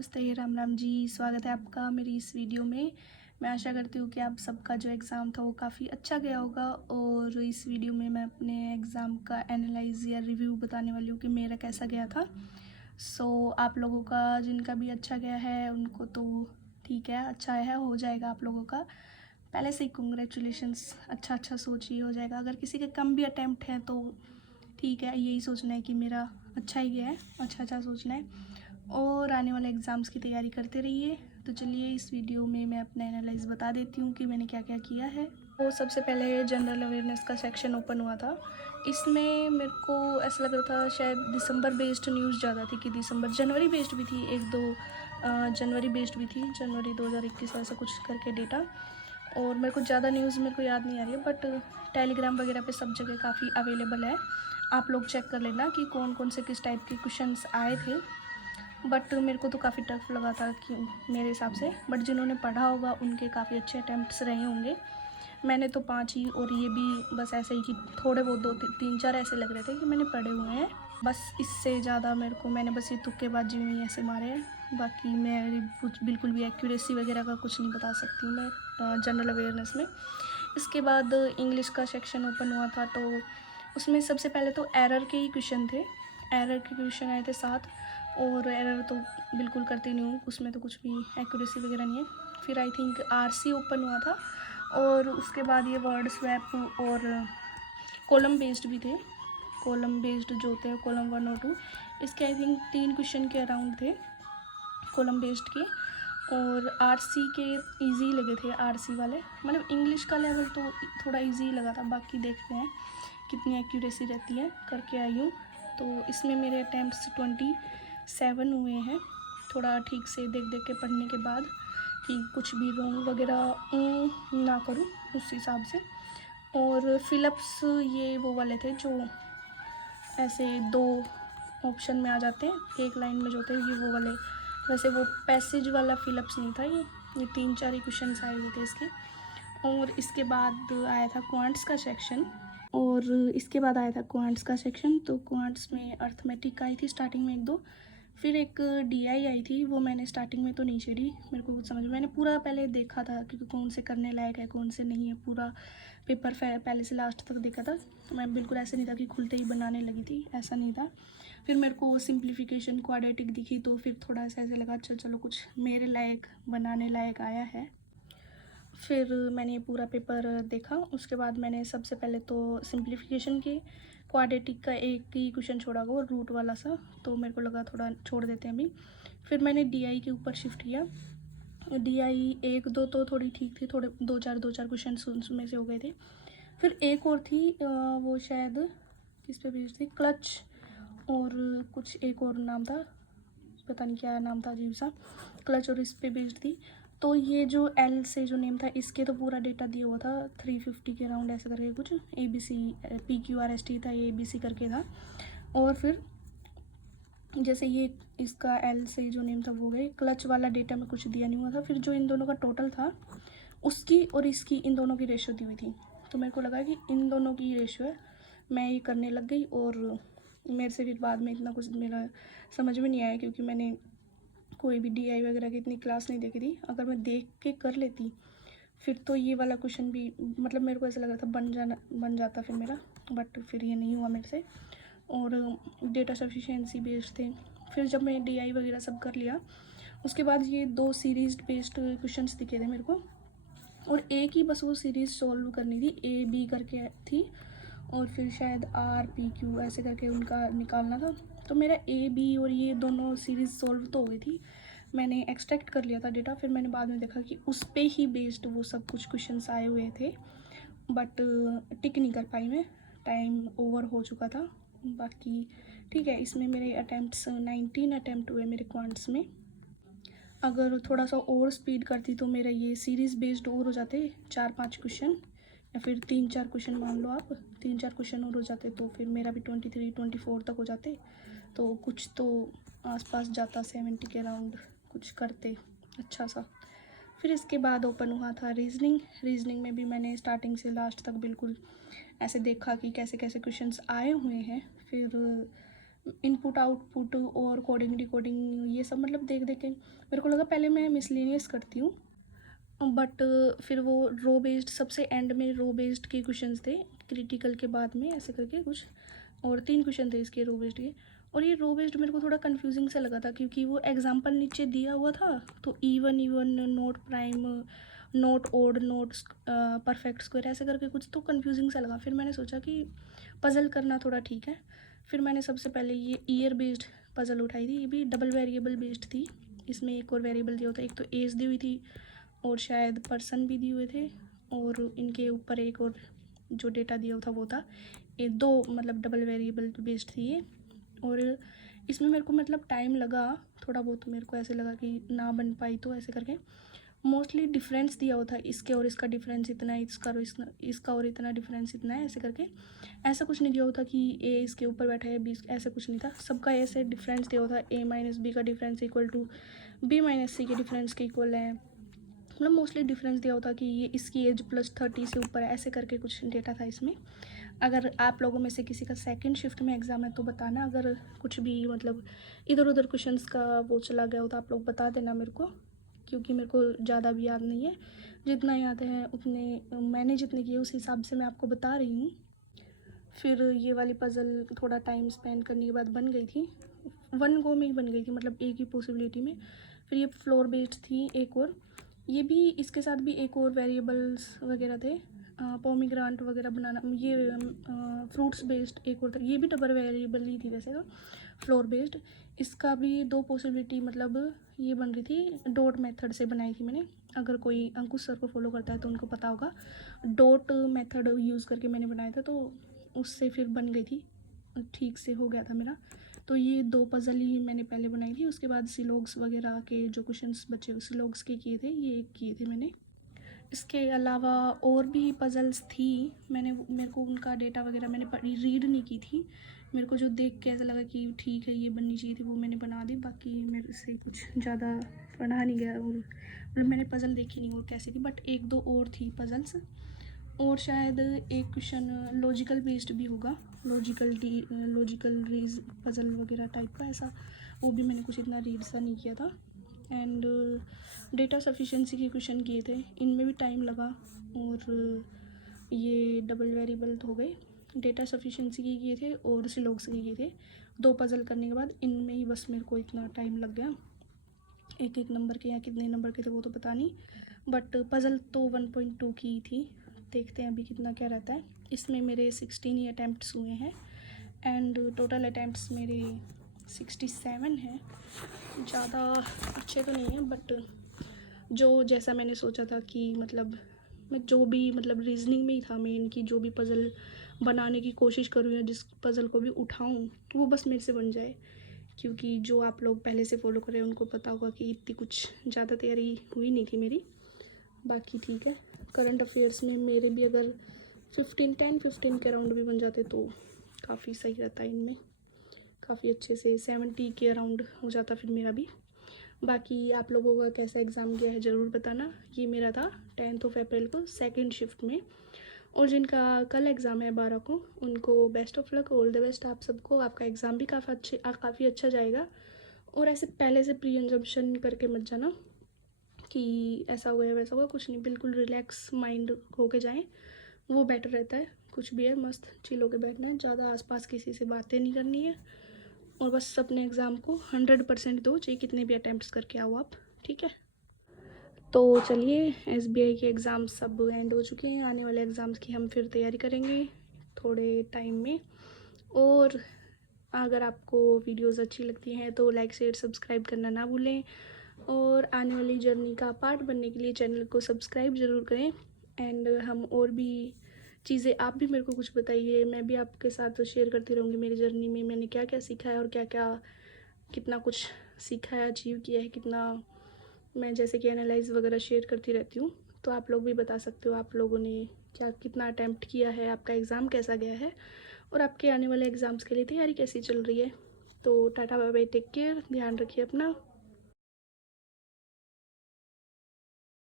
नमस्ते, राम राम जी। स्वागत है आपका मेरी इस वीडियो में। मैं आशा करती हूँ कि आप सबका जो एग्ज़ाम था वो काफ़ी अच्छा गया होगा और इस वीडियो में मैं अपने एग्ज़ाम का एनालाइज़ या रिव्यू बताने वाली हूँ कि मेरा कैसा गया था। आप लोगों का जिनका भी अच्छा गया है उनको तो ठीक है, अच्छा है, हो जाएगा आप लोगों का। पहले से ही कांग्रेचुलेशंस, अच्छा सोचिए, हो जाएगा। अगर किसी के कम भी अटैम्प्ट हैं तो ठीक है, यही सोचना है कि मेरा अच्छा ही गया है, अच्छा सोचना है और आने वाले एग्ज़ाम्स की तैयारी करते रहिए। तो चलिए इस वीडियो में मैं अपना एनालाइज़ बता देती हूँ कि मैंने क्या क्या किया है। तो सबसे पहले जनरल अवेयरनेस का सेक्शन ओपन हुआ था। इसमें मेरे को ऐसा लग रहा था शायद दिसंबर बेस्ड न्यूज़ ज़्यादा थी कि दिसंबर, जनवरी बेस्ड भी थी, एक दो जनवरी बेस्ड भी थी, जनवरी 2021 ऐसा कुछ करके डेटा। और मेरे को ज़्यादा न्यूज़ मेरे को याद नहीं आ रही है, बट टेलीग्राम वगैरह पे सब जगह काफ़ी अवेलेबल है। आप लोग चेक कर लेना कि कौन कौन से किस टाइप के क्वेश्चंस आए थे। बट मेरे को तो काफ़ी टफ लगा था कि मेरे हिसाब से, बट जिन्होंने पढ़ा होगा उनके काफ़ी अच्छे अटैम्प्ट्स रहे होंगे। मैंने तो 5 ही, और ये भी बस ऐसे ही कि थोड़े बहुत 2-3-4 ऐसे लग रहे थे कि मैंने पढ़े हुए हैं। बस इससे ज़्यादा मैंने बस ये तुक्केबाजी में ऐसे मारे हैं। बाकी मैं कुछ बिल्कुल भी एक्यूरेसी वगैरह का कुछ नहीं बता सकती हूँ मैं जनरल अवेयरनेस में। इसके बाद इंग्लिश का सेक्शन ओपन हुआ था, तो उसमें सबसे पहले तो एरर के ही क्वेश्चन थे। एरर के क्वेश्चन आए थे 7, और एरर तो बिल्कुल करती नहीं हूँ, उसमें तो कुछ भी एक्यूरेसी वगैरह नहीं है। फिर आई थिंक आरसी ओपन हुआ था, और उसके बाद ये वर्ड स्वैप और कॉलम बेस्ड भी थे। कॉलम बेस्ड जो होते हैं, कॉलम 1 और 2, इसके आई थिंक 3 क्वेश्चन के अराउंड थे कॉलम बेस्ड के। और आरसी के इजी लगे थे, आरसी वाले, मतलब इंग्लिश का लेवल तो थोड़ा इजी लगा था। बाकी देखते हैं कितनी एक्यूरेसी रहती है, करके आई हूँ। तो इसमें मेरे अटैम्प्ट्स 27 हुए हैं, थोड़ा ठीक से देख देख के पढ़ने के बाद, कि कुछ भी रॉन्ग वगैरह ना करूँ उस हिसाब से। और फिलअप्स ये वो वाले थे जो ऐसे 2 ऑप्शन में आ जाते हैं, एक लाइन में जो होते हैं ये वो वाले। वैसे वो पैसेज वाला फिलअप्स नहीं था, ये 3-4 ही क्वेश्चन आए हुए थे इसके। और इसके बाद आया था क्वांट्स का सेक्शन, तो क्वांट्स में अर्थमेटिक आई थी स्टार्टिंग में 1-2। फिर एक डीआई आई थी, वो मैंने स्टार्टिंग में तो नहीं छेड़ी, मेरे को कुछ समझ, मैंने पूरा पहले देखा था क्योंकि कौन से करने लायक है कौन से नहीं है, पूरा पेपर पहले से लास्ट तक देखा था। तो मैं बिल्कुल ऐसे नहीं था कि खुलते ही बनाने लगी थी, ऐसा नहीं था। फिर मेरे को सिंप्लीफिकेशन क्वाड्रेटिक दिखी, तो फिर थोड़ा सा ऐसे लगा अच्छा चलो कुछ मेरे लायक बनाने लायक आया है। फिर मैंने ये पूरा पेपर देखा। उसके बाद मैंने सबसे पहले तो सिंप्लीफिकेशन के क्वाड्रेटिक का एक ही क्वेश्चन छोड़ा वो रूट वाला सा, तो मेरे को लगा थोड़ा छोड़ देते हैं अभी। फिर मैंने डीआई के ऊपर शिफ्ट किया। डीआई 1-2 तो थोड़ी ठीक थी, थोड़े 2-4 क्वेश्चन उसमें से हो गए थे। फिर एक और थी, वो शायद किस पे बेस्ड थी, क्लच और कुछ एक और नाम था, पता नहीं क्या नाम था अजीब सा, क्लच और इस पे बेस्ड थी। तो ये जो एल से जो नेम था इसके तो पूरा डेटा दिया हुआ था 350 के अराउंड ऐसे करके कुछ, ABC PQRST था, ये ABC करके था। और फिर जैसे ये इसका एल से जो नेम था वो गए, क्लच वाला डेटा में कुछ दिया नहीं हुआ था। फिर जो इन दोनों का टोटल था उसकी और इसकी, इन दोनों की रेशियो दी हुई थी, तो मेरे को लगा कि इन दोनों की रेशियो है, मैं ये करने लग गई। और मेरे से फिर बाद में इतना कुछ मेरा समझ में नहीं आया, क्योंकि मैंने कोई भी डीआई वगैरह की इतनी क्लास नहीं देखी थी। अगर मैं देख के कर लेती फिर तो ये वाला क्वेश्चन भी, मतलब मेरे को ऐसा लग रहा था बन जाता फिर मेरा, बट फिर ये नहीं हुआ मेरे से। और डेटा सफिशिएंसी बेस्ड थे। फिर जब मैं डीआई वगैरह सब कर लिया, उसके बाद ये 2 सीरीज बेस्ड क्वेश्चंस दिखे थे मेरे को, और एक ही बस वो सीरीज़ सॉल्व करनी थी, AB करके थी, और फिर शायद RPQ ऐसे करके उनका निकालना था। तो मेरा AB और ये दोनों सीरीज़ सॉल्व तो हो गई थी, मैंने एक्सट्रैक्ट कर लिया था डेटा। फिर मैंने बाद में देखा कि उस पे ही बेस्ड वो सब कुछ क्वेश्चंस आए हुए थे, बट टिक नहीं कर पाई मैं, टाइम ओवर हो चुका था। बाकी ठीक है, इसमें मेरे अटैम्प्ट्स 19 अटैम्प्ट हुए मेरे क्वांट्स में। अगर थोड़ा सा और स्पीड करती तो मेरा ये सीरीज़ बेस्ड और हो जाते 4-5 क्वेश्चन, या फिर 3-4 क्वेश्चन मान लो आप, 3-4 क्वेश्चन और हो जाते, तो फिर मेरा भी 23-24 तक हो जाते, तो कुछ तो आसपास जाता 70 के अराउंड कुछ करते अच्छा सा। फिर इसके बाद ओपन हुआ था रीजनिंग में भी मैंने स्टार्टिंग से लास्ट तक बिल्कुल ऐसे देखा कि कैसे कैसे क्वेश्चंस आए हुए हैं। फिर इनपुट आउटपुट और कोडिंग डिकोडिंग ये सब मतलब देख देख के मेरे को लगा पहले मैं मिसलेनियस करती हूँ, बट फिर वो रो बेस्ड सबसे एंड में रो बेस्ड के क्वेश्चंस थे, क्रिटिकल के बाद में ऐसे करके कुछ, और 3 क्वेश्चन थे इसके रो बेस्ड के। और ये रो बेस्ड मेरे को थोड़ा कंफ्यूजिंग सा लगा था क्योंकि वो एग्जाम्पल नीचे दिया हुआ था, तो even even not prime not odd not perfect square ऐसे करके कुछ, तो कंफ्यूजिंग सा लगा। फिर मैंने सोचा कि पज़ल करना थोड़ा ठीक है। फिर मैंने सबसे पहले ये ईयर बेस्ड पज़ल उठाई थी, ये भी डबल वेरिएबल बेस्ड थी। इसमें एक और वेरिएबल दिया होता है, एक तो एज दी हुई थी और शायद पर्सन भी दिए हुए थे, और इनके ऊपर एक और जो डेटा दिया हुआ था वो था। ये 2 मतलब डबल वेरिएबल बेस्ड थी ये। और इसमें मेरे को मतलब टाइम लगा थोड़ा बहुत, मेरे को ऐसे लगा कि ना बन पाई, तो ऐसे करके मोस्टली डिफरेंस दिया हुआ था, इसके और इसका डिफरेंस इतना है, इसका और इतना डिफरेंस इतना है, ऐसे करके। ऐसा कुछ नहीं दिया हुआ था कि ए इसके ऊपर बैठा है बी, ऐसा कुछ नहीं था। सबका ऐसे डिफरेंस दिया हुआ था, ए माइनस बी का difference equal to B minus C के डिफरेंस के इक्वल है। मतलब मोस्टली डिफरेंस दिया होता कि ये इसकी एज +30 से ऊपर है, ऐसे करके कुछ डेटा था इसमें। अगर आप लोगों में से किसी का सेकंड शिफ्ट में एग्ज़ाम है तो बताना, अगर कुछ भी मतलब इधर उधर क्वेश्चंस का वो चला गया हो तो आप लोग बता देना मेरे को, क्योंकि मेरे को ज़्यादा भी याद नहीं है। जितना याद है उतने मैंने जितने किए उस हिसाब से मैं आपको बता रही हूँ। फिर ये वाली पज़ल थोड़ा टाइम स्पेंड करने के बाद बन गई थी, 1 गो में ही बन गई थी, मतलब एक ही पॉसिबिलिटी में। फिर ये फ्लोर बेस्ड थी एक और, ये भी इसके साथ भी एक और वेरिएबल्स वगैरह थे, पोमीग्रांट वगैरह बनाना। ये फ्रूट्स बेस्ड एक और था, ये भी डबल वेरिएबल ही थी वैसे तो, फ्लोर बेस्ड। इसका भी 2 पॉसिबिलिटी मतलब ये बन रही थी, डॉट मेथड से बनाई थी मैंने। अगर कोई अंकुश सर को फॉलो करता है तो उनको पता होगा, डॉट मेथड यूज़ करके मैंने बनाया था, तो उससे फिर बन गई थी, ठीक से हो गया था मेरा। तो ये 2 पज़ल ही मैंने पहले बनाई थी, उसके बाद सिलोग्स वगैरह के जो क्वेश्चंस बचे सिलोग्स के किए थे, ये एक किए थे मैंने। इसके अलावा और भी पज़ल्स थी, मेरे को उनका डेटा वगैरह मैंने रीड नहीं की थी। मेरे को जो देख के ऐसा लगा कि ठीक है ये बननी चाहिए थी, वो मैंने बना दी। बाकी मेरे से कुछ ज़्यादा पढ़ा नहीं गया, और मतलब मैंने पज़ल देखी नहीं और कैसी थी, बट 1-2 और थी पज़ल्स। और शायद एक क्वेश्चन लॉजिकल बेस्ड भी होगा, लॉजिकल रीज पज़ल वगैरह टाइप का ऐसा, वो भी मैंने कुछ इतना रीड सा नहीं किया था। एंड डेटा सफिशिएंसी के क्वेश्चन किए थे, इनमें भी टाइम लगा। और ये डबल वेरिएबल हो गए, डेटा सफिशिएंसी के किए थे और सिलोग्स के किए थे। 2 पज़ल करने के बाद इनमें ही बस मेरे को इतना टाइम लग गया। एक नंबर के या कितने नंबर के थे वो तो पता नहीं, बट पज़ल तो 1.2 की थी। देखते हैं अभी कितना क्या रहता है। इसमें मेरे 16 ही अटैम्प्ट्स हुए हैं, एंड टोटल अटैम्प्ट्स मेरे 67 हैं। ज़्यादा अच्छे तो नहीं हैं, बट जो जैसा मैंने सोचा था कि मतलब मैं जो भी मतलब रीजनिंग में ही था मेन, कि जो भी पज़ल बनाने की कोशिश करूँ या जिस पज़ल को भी उठाऊँ वो बस मेरे से बन जाए। क्योंकि जो आप लोग पहले से फॉलो करें उनको पता होगा कि इतनी कुछ ज़्यादा तैयारी हुई नहीं थी मेरी। बाकी ठीक है, करंट अफेयर्स में मेरे भी अगर 10-15 के अराउंड भी बन जाते तो काफ़ी सही रहता है, इनमें काफ़ी अच्छे से 70 के अराउंड हो जाता फिर मेरा भी। बाकी आप लोगों का कैसा एग्ज़ाम गया है ज़रूर बताना। ये मेरा था 10 अप्रैल को सेकंड शिफ्ट में, और जिनका कल एग्ज़ाम है 12 को उनको best of luck, all the best आप सबको। आपका एग्ज़ाम भी काफ़ी अच्छा जाएगा। और ऐसे पहले से प्री एग्जाम्शन करके मत जाना कि ऐसा हुआ है वैसा हुआ, कुछ नहीं, बिल्कुल रिलैक्स माइंड होके जाएं, वो बेटर रहता है। कुछ भी है मस्त चिल होके बैठना है, ज़्यादा आसपास किसी से बातें नहीं करनी है, और बस अपने एग्ज़ाम को 100% दो, चाहे कितने भी अटैम्प्ट्स करके आओ आप, ठीक है। तो चलिए, एसबीआई के एग्ज़ाम सब एंड हो चुके हैं, आने वाले एग्ज़ाम्स की हम फिर तैयारी करेंगे थोड़े टाइम में। और अगर आपको वीडियोस अच्छी लगती हैं तो लाइक शेयर सब्सक्राइब करना ना भूलें, और आने वाली जर्नी का पार्ट बनने के लिए चैनल को सब्सक्राइब ज़रूर करें। एंड हम और भी चीज़ें, आप भी मेरे को कुछ बताइए, मैं भी आपके साथ शेयर करती रहूँगी मेरी जर्नी में मैंने क्या क्या सीखा है और क्या क्या कितना कुछ सीखा है, अचीव किया है कितना। मैं जैसे कि एनालाइज वगैरह शेयर करती रहती हूँ, तो आप लोग भी बता सकते हो आप लोगों ने क्या कितना अटैम्प्ट किया है, आपका एग्ज़ाम कैसा गया है, और आपके आने वाले एग्ज़ाम्स के लिए तैयारी कैसी चल रही है। तो tata bye bye, take care, ध्यान रखिए अपना।